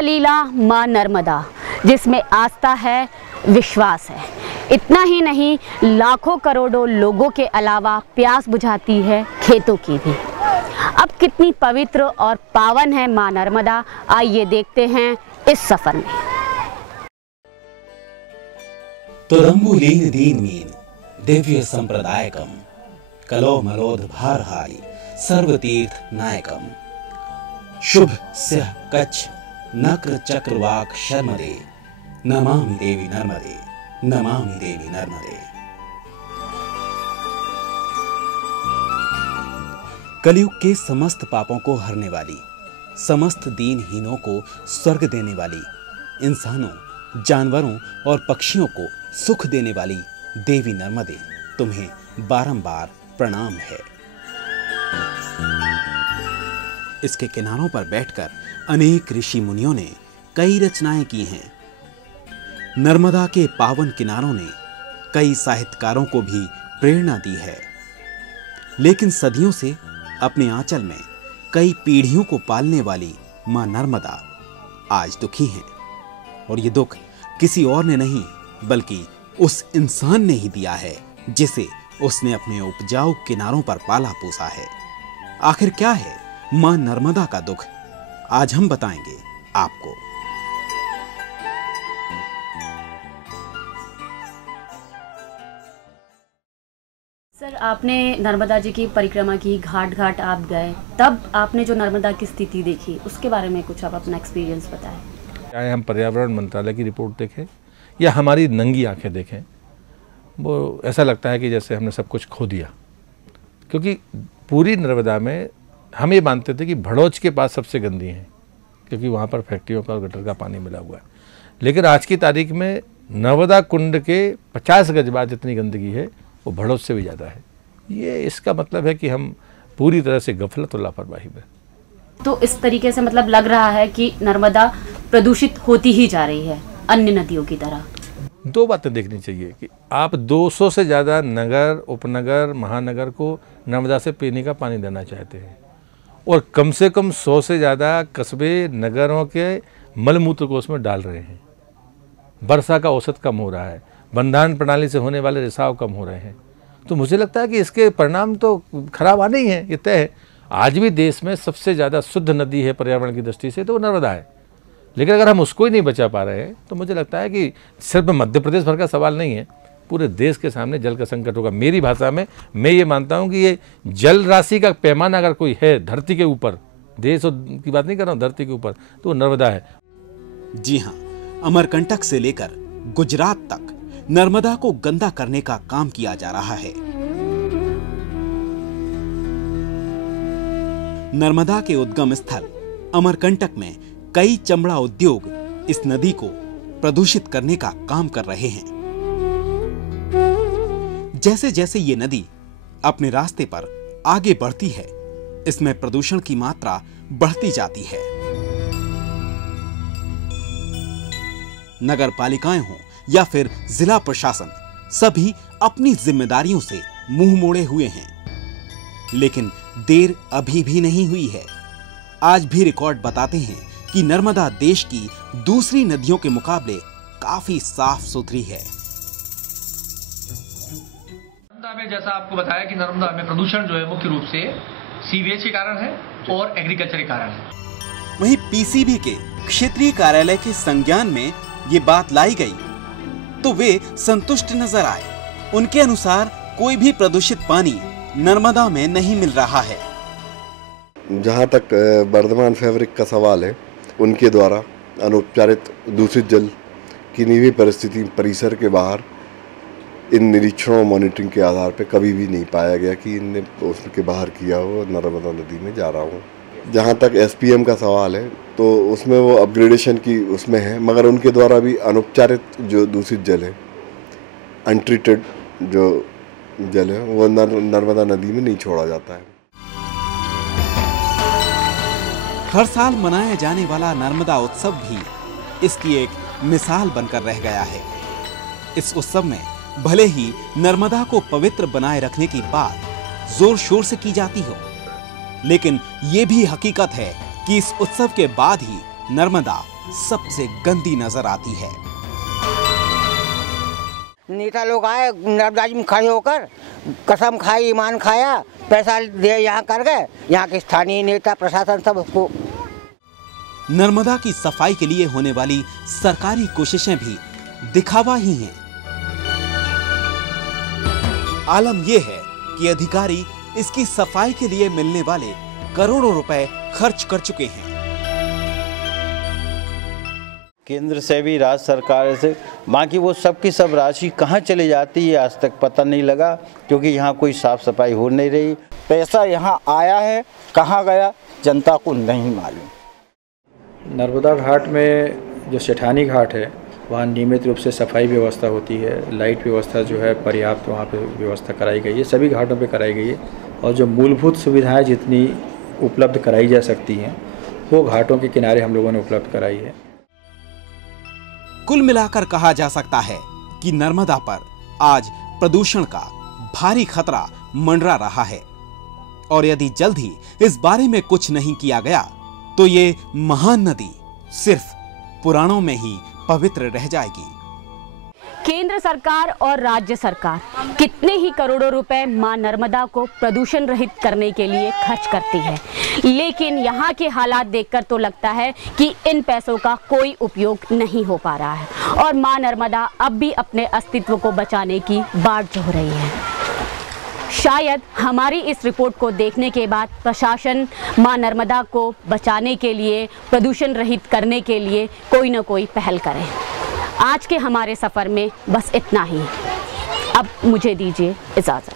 सलीला माँ नर्मदा, जिसमें आस्था है, विश्वास है। इतना ही नहीं, लाखों करोड़ों लोगों के अलावा प्यास बुझाती है खेतों की भी। अब कितनी पवित्र और पावन है माँ नर्मदा, आइए देखते हैं इस सफर में। तुरंबुलीन दीन मीन दिव्य संप्रदायकम कलो मलोध भारहारी सर्वतीर्थ नायकम शुभ स्यः कच्छ नक्र चक्रवाक शर्मदे नमामि देवी नर्मदे नमामि देवी नर्मदे। कलयुग के समस्त पापों को हरने वाली, समस्त दीनहीनों को स्वर्ग देने वाली, इंसानों, जानवरों और पक्षियों को सुख देने वाली देवी नर्मदे, तुम्हें बारंबार प्रणाम है। इसके किनारों पर बैठकर अनेक ऋषि मुनियों ने कई रचनाएं की हैं। नर्मदा के पावन किनारों ने कई साहित्यकारों को भी प्रेरणा दी है। लेकिन सदियों से अपने आंचल में कई पीढ़ियों को पालने वाली मां नर्मदा आज दुखी हैं। और ये दुख किसी और ने नहीं बल्कि उस इंसान ने ही दिया है जिसे उसने अपने उपजाऊ किनारों पर पाला पोसा है। आखिर क्या है मां नर्मदा का दुख, आज हम बताएंगे आपको। सर, आपने नर्मदा जी की परिक्रमा की, घाट घाट आप गए, तब आपने जो नर्मदा की स्थिति देखी उसके बारे में कुछ आप अपना एक्सपीरियंस बताएं। चाहे हम पर्यावरण मंत्रालय की रिपोर्ट देखें या हमारी नंगी आंखें देखें, वो ऐसा लगता है कि जैसे हमने सब कुछ खो दिया। क्योंकि पूरी नर्मदा में हम ये मानते थे कि भड़ोच के पास सबसे गंदी है, क्योंकि वहाँ पर फैक्ट्रियों का और गटर का पानी मिला हुआ है। लेकिन आज की तारीख में नर्मदा कुंड के 50 गज बाद जितनी गंदगी है वो भड़ोच से भी ज़्यादा है। ये इसका मतलब है कि हम पूरी तरह से गफलत और लापरवाही में। तो इस तरीके से मतलब लग रहा है कि नर्मदा प्रदूषित होती ही जा रही है अन्य नदियों की तरह। दो बातें देखनी चाहिए कि आप 200 से ज़्यादा नगर, उपनगर, महानगर को नर्मदा से पीने का पानी देना चाहते हैं और कम से कम 100 से ज़्यादा कस्बे, नगरों के मलमूत्र को उसमें डाल रहे हैं। वर्षा का औसत कम हो रहा है, बंधारण प्रणाली से होने वाले रिसाव कम हो रहे हैं। तो मुझे लगता है कि इसके परिणाम तो खराब आने ही हैं, ये तय है। आज भी देश में सबसे ज़्यादा शुद्ध नदी है पर्यावरण की दृष्टि से तो वो नर्मदा है। लेकिन अगर हम उसको ही नहीं बचा पा रहे हैं तो मुझे लगता है कि सिर्फ मध्य प्रदेश भर का सवाल नहीं है, पूरे देश के सामने जल का संकट होगा। मेरी भाषा में मैं ये मानता हूँ कि ये जल राशि का पैमाना अगर कोई है धरती के ऊपर, देश की बात नहीं कर रहा हूँ, धरती के ऊपर, तो नर्मदा है। जी हाँ, अमरकंटक से लेकर गुजरात तक नर्मदा को गंदा करने का काम किया जा रहा है। नर्मदा के उद्गम स्थल अमरकंटक में कई चमड़ा उद्योग इस नदी को प्रदूषित करने का काम कर रहे हैं। जैसे जैसे ये नदी अपने रास्ते पर आगे बढ़ती है, इसमें प्रदूषण की मात्रा बढ़ती जाती है। नगर पालिकाएं हों या फिर जिला प्रशासन, सभी अपनी जिम्मेदारियों से मुंह मोड़े हुए हैं। लेकिन देर अभी भी नहीं हुई है। आज भी रिकॉर्ड बताते हैं कि नर्मदा देश की दूसरी नदियों के मुकाबले काफी साफ सुथरी है। नर्मदा में जैसा आपको बताया कि नर्मदा में प्रदूषण जो है मुख्य रूप से सीवेज के कारण है और एग्रीकल्चर के कारण है। वहीं पीसीबी के क्षेत्रीय कार्यालय के संज्ञान में ये बात लाई गई तो वे संतुष्ट नजर आए। उनके अनुसार कोई भी प्रदूषित पानी नर्मदा में नहीं मिल रहा है। जहाँ तक वर्धमान फैब्रिक का सवाल है, उनके द्वारा अनुपचारित दूषित जल की नीवी परिस्थिति परिसर के बाहर इन निरीक्षणों मॉनिटरिंग के आधार पर कभी भी नहीं पाया गया कि इनने उसके बाहर किया हो नर्मदा नदी में जा रहा हो। जहाँ तक एसपीएम का सवाल है तो उसमें वो अपग्रेडेशन की उसमें है, मगर उनके द्वारा भी अनुपचारित जो दूषित जल है, अनट्रीटेड जो जल है, वो नर्मदा नदी में नहीं छोड़ा जाता है। हर साल मनाया जाने वाला नर्मदा उत्सव भी इसकी एक मिसाल बनकर रह गया है। इस उत्सव में भले ही नर्मदा को पवित्र बनाए रखने की बात जोर शोर से की जाती हो, लेकिन ये भी हकीकत है कि इस उत्सव के बाद ही नर्मदा सबसे गंदी नजर आती है। नेता लोग आए नर्मदा जी में खड़े होकर कसम खाई, ईमान खाया, पैसा दे यहाँ कर गए, यहाँ के स्थानीय नेता प्रशासन सब उसको। नर्मदा की सफाई के लिए होने वाली सरकारी कोशिशें भी दिखावा ही हैं। आलम यह है कि अधिकारी इसकी सफाई के लिए मिलने वाले करोड़ों रुपए खर्च कर चुके हैं। केंद्र से भी, राज्य सरकार से, बाकी वो सब की सब राशि कहाँ चली जाती है आज तक पता नहीं लगा, क्योंकि यहाँ कोई साफ सफाई हो नहीं रही। पैसा यहाँ आया है, कहाँ गया जनता को नहीं मालूम। नर्मदा घाट में जो सेठानी घाट है वहाँ नियमित रूप से सफाई व्यवस्था होती है, लाइट व्यवस्था जो है पर्याप्त वहाँ पे व्यवस्था कराई गई है, सभी घाटों पे कराई गई है। और जो मूलभूत सुविधाएं जितनी उपलब्ध कराई जा सकती हैं वो घाटों के किनारे हम लोगों ने उपलब्ध कराई है। कुल मिलाकर कहा जा सकता है कि नर्मदा पर आज प्रदूषण का भारी खतरा मंडरा रहा है और यदि जल्द ही इस बारे में कुछ नहीं किया गया तो ये महान नदी सिर्फ पुराणों में ही पवित्र रह जाएगी। केंद्र सरकार और राज्य सरकार कितने ही करोड़ों रुपए मां नर्मदा को प्रदूषण रहित करने के लिए खर्च करती है, लेकिन यहाँ के हालात देखकर तो लगता है कि इन पैसों का कोई उपयोग नहीं हो पा रहा है और मां नर्मदा अब भी अपने अस्तित्व को बचाने की बाट जोह रही है। शायद हमारी इस रिपोर्ट को देखने के बाद प्रशासन मां नर्मदा को बचाने के लिए, प्रदूषण रहित करने के लिए कोई न कोई पहल करे। आज के हमारे सफ़र में बस इतना ही। अब मुझे दीजिए इजाज़त।